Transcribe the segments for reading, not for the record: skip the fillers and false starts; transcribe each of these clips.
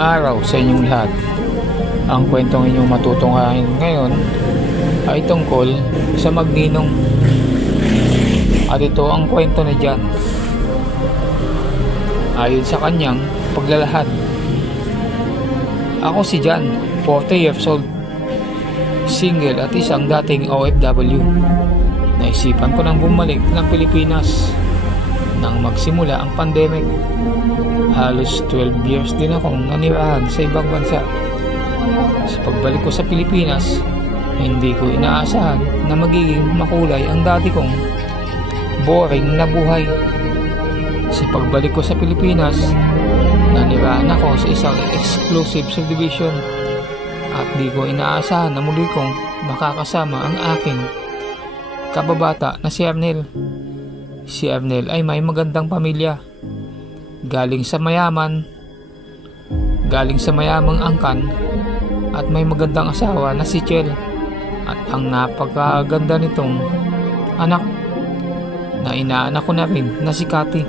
araw sa inyong lahat. Ang kwentong inyong matutunghayan ngayon ay tungkol sa magninong. At ito ang kwento ni John. Ayon sa kanyang paglalahad. Ako si John, 40 years old, single at isang dating OFW. Naisipan ko nang bumalik ng Pilipinas nang magsimula ang pandemic. Halos 12 years din akong nanirahan sa ibang bansa. Sa pagbalik ko sa Pilipinas, hindi ko inaasahan na magiging makulay ang dati kong boring na buhay. Sa pagbalik ko sa Pilipinas, nanirahan ako sa isang exclusive subdivision at di ko inaasahan na muli kong makakasama ang aking kababata na si Ernel. Si Ernel ay may magandang pamilya. Galing sa mayamang angkan at may magandang asawa na si Chel. At ang napakaganda nitong anak na inaanak ko na rin na si Cathy.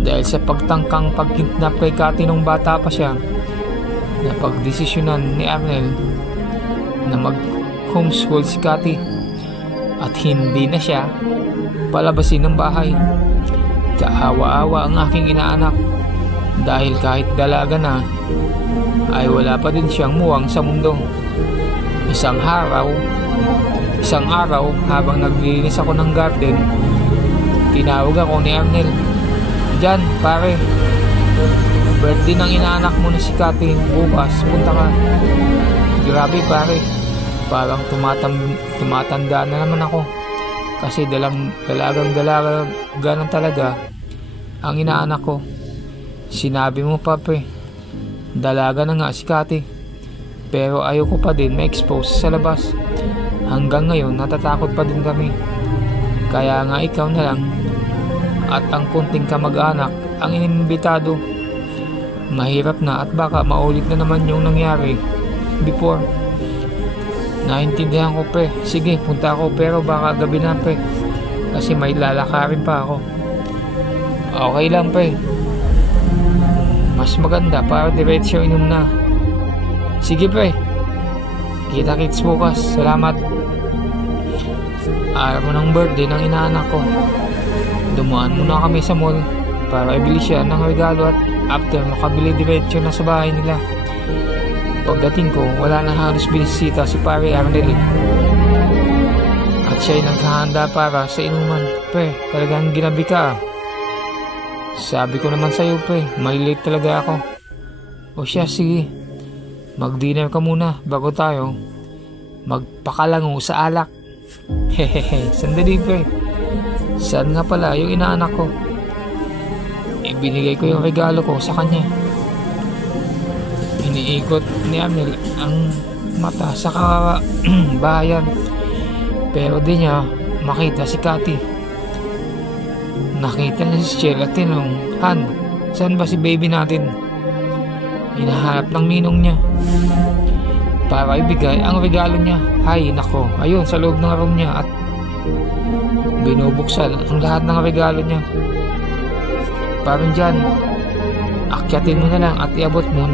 Dahil sa pagtangkang pagkidnap kay Cathy nung bata pa siya, napagdesisyonan ni Ernel na mag-homeschool si Cathy at hindi na siya palabasin ng bahay. Kaawa-awa ang aking inaanak dahil kahit dalaga na ay wala pa din siyang muwang sa mundo. Isang araw habang naglilinis ako ng garden, tinawag ako ni Ernel. Diyan pare, birthday ng inaanak mo na si Cathy, bukas punta ka. Grabe pare, parang tumatanda na naman ako. Kasi dalagang na talaga ang inaanak ko. Sinabi mo pape, dalaga na nga si Cathy. Pero ayoko pa din ma-expose sa labas. Hanggang ngayon natatakot pa din kami. Kaya nga ikaw na lang at ang kunting kamag-anak ang inimbitado. Mahirap na at baka maulit na naman yung nangyari before. Naintindihan ko pre, sige punta ako pero baka gabi na pre, kasi may lalakarin pa ako. Okay lang pre, mas maganda para diretso inom na. Sige pre, kita kits bukas, salamat. Araw ng birthday ng inaanak ko, dumaan muna kami sa mall para ibili siya ng regalo at after makabili diretso na sa bahay nila. Pagdating ko, wala na halos binisita si pare Ernel. At siya'y naghahanda para sa inuman. Pre, talagang ginabi ka. Sabi ko naman sa'yo pre, malilate talaga ako. O siya, sige. Mag-dinner ka muna bago tayo magpakalango sa alak. Hehehe, sandali pre. Saan nga pala yung inaanak ko? Ibinigay ko yung regalo ko sa kanya. Iniikot ni Ernel ang mata sa bahayan pero di niya makita si Cathy. Nakita niya si Chel at tinanong, Han, saan ba si baby natin? Hinahanap ng ninong niya para ibigay ang regalo niya. Hay nako, ayun sa loob ng room niya at binubuksan ang lahat ng regalo niya. Parang dyan, akyatin mo na lang at iabot mo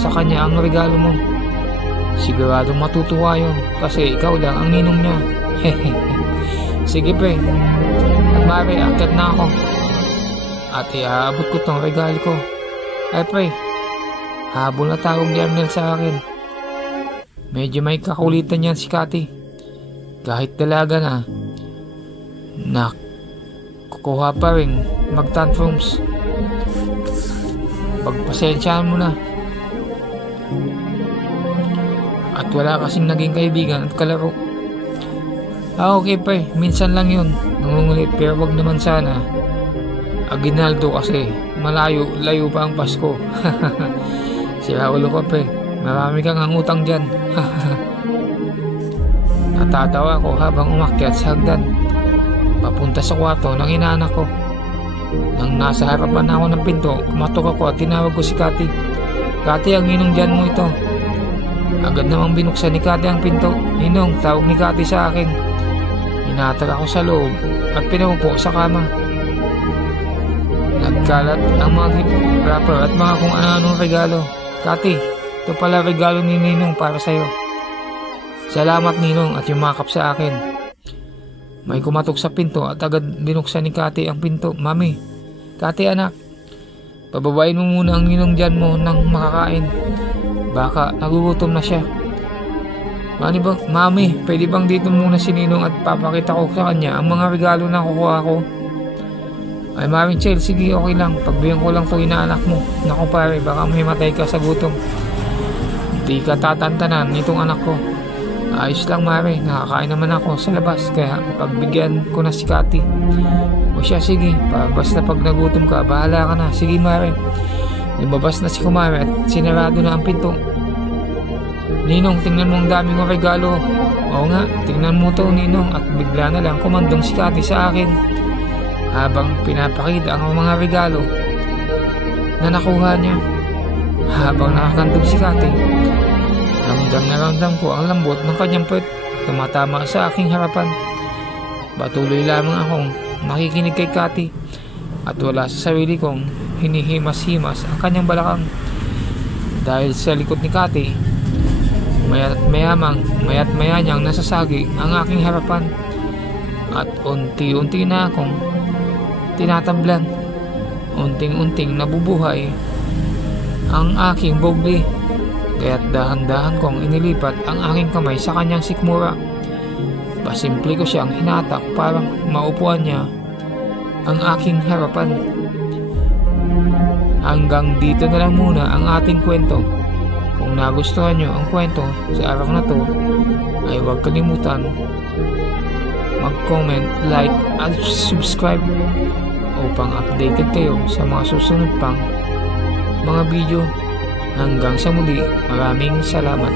sa kanya ang regalo mo. Siguradong matutuwa yun kasi ikaw lang ang ninong niya. Sige pre, at mare akyat na ako at iaabot ko tong regalo ko. Ay pre, habol na tawag ni Ernel sa akin. Medyo may kakulitan yan si Cathy. Kahit dalaga na kukuha pa rin mag-tantrums. Pagpasensyahan mo na. At wala kasing naging kaibigan at kalaro. Okay pre, minsan lang yun, nangungulit pero wag naman sana. Aguinaldo kasi, layo pa ang Pasko. Sira ulo ko pre, marami kang ang utang dyan. Natatawa ko habang umakyat sa hagdan papunta sa kwarto ng inaanak ko. Nang nasa harapan ako ng pinto, kumatok ako at tinawag ko si Cathy. Cathy, ang ninong dyan mo ito. Agad namang binuksan ni Cathy ang pinto. Ninong, tawag ni Cathy sa akin. Hinatag ako sa loob at pinaupo sa kama. Nagkalat ang mga gift wrapper at mga kung ano-anong regalo. Kati, ito pala regalo ni Ninong para sa'yo. Salamat Ninong at yumakap sa akin. May kumatok sa pinto at agad binuksan ni Kati ang pinto. Mami, Kati anak, pababain mo muna ang Ninong dyan mo nang makakain. Baka nagugutom na siya. Mami, pwede bang dito muna si Ninong at papakita ko sa kanya ang mga regalo na kukuha ko? Ay Maring Chel, sige okay lang. Pagbigyan ko lang to inaanak mo. Naku pare, baka mahimatay ka sa gutom. Di ka tatantanan nitong anak ko. Ayos lang Mare, nakakain naman ako sa labas. Kaya pagbigyan ko na si Kati. O siya sige, basta pag nagutom ka, bahala ka na. Sige Mare. Lumabas na si Kumare at sinarado na ang pinto. Ninong, tingnan mo ang daming regalo. Oo nga, tingnan mo to Ninong. At bigla na lang kumandong si Kati sa akin habang pinapakita ang mga regalo na nakuha niya. Habang nakakandong si Kati, ramdam na ramdam ko ang lambot ng kanyang puwet tumatama sa aking harapan. Patuloy lamang akong nakikinig kay Kati at wala sa sarili kong hinihimas-himas ang kanyang balakang. Dahil sa likod ni Kati, maya't maya niyang nasasagi ang aking harapan at unti-unti na akong tinatablan. Unting-unting nabubuhay ang aking bogli, kaya't dahan-dahan kong inilipat ang aking kamay sa kanyang sikmura. Pasimple ko siyang hinatak para maupuan niya ang aking harapan. Hanggang dito na lang muna ang ating kwento. Kung nagustuhan nyo ang kwento sa araw na to, ay huwag kalimutan mag-comment, like at subscribe upang updated kayo sa mga susunod pang mga video. Hanggang sa muli, maraming salamat.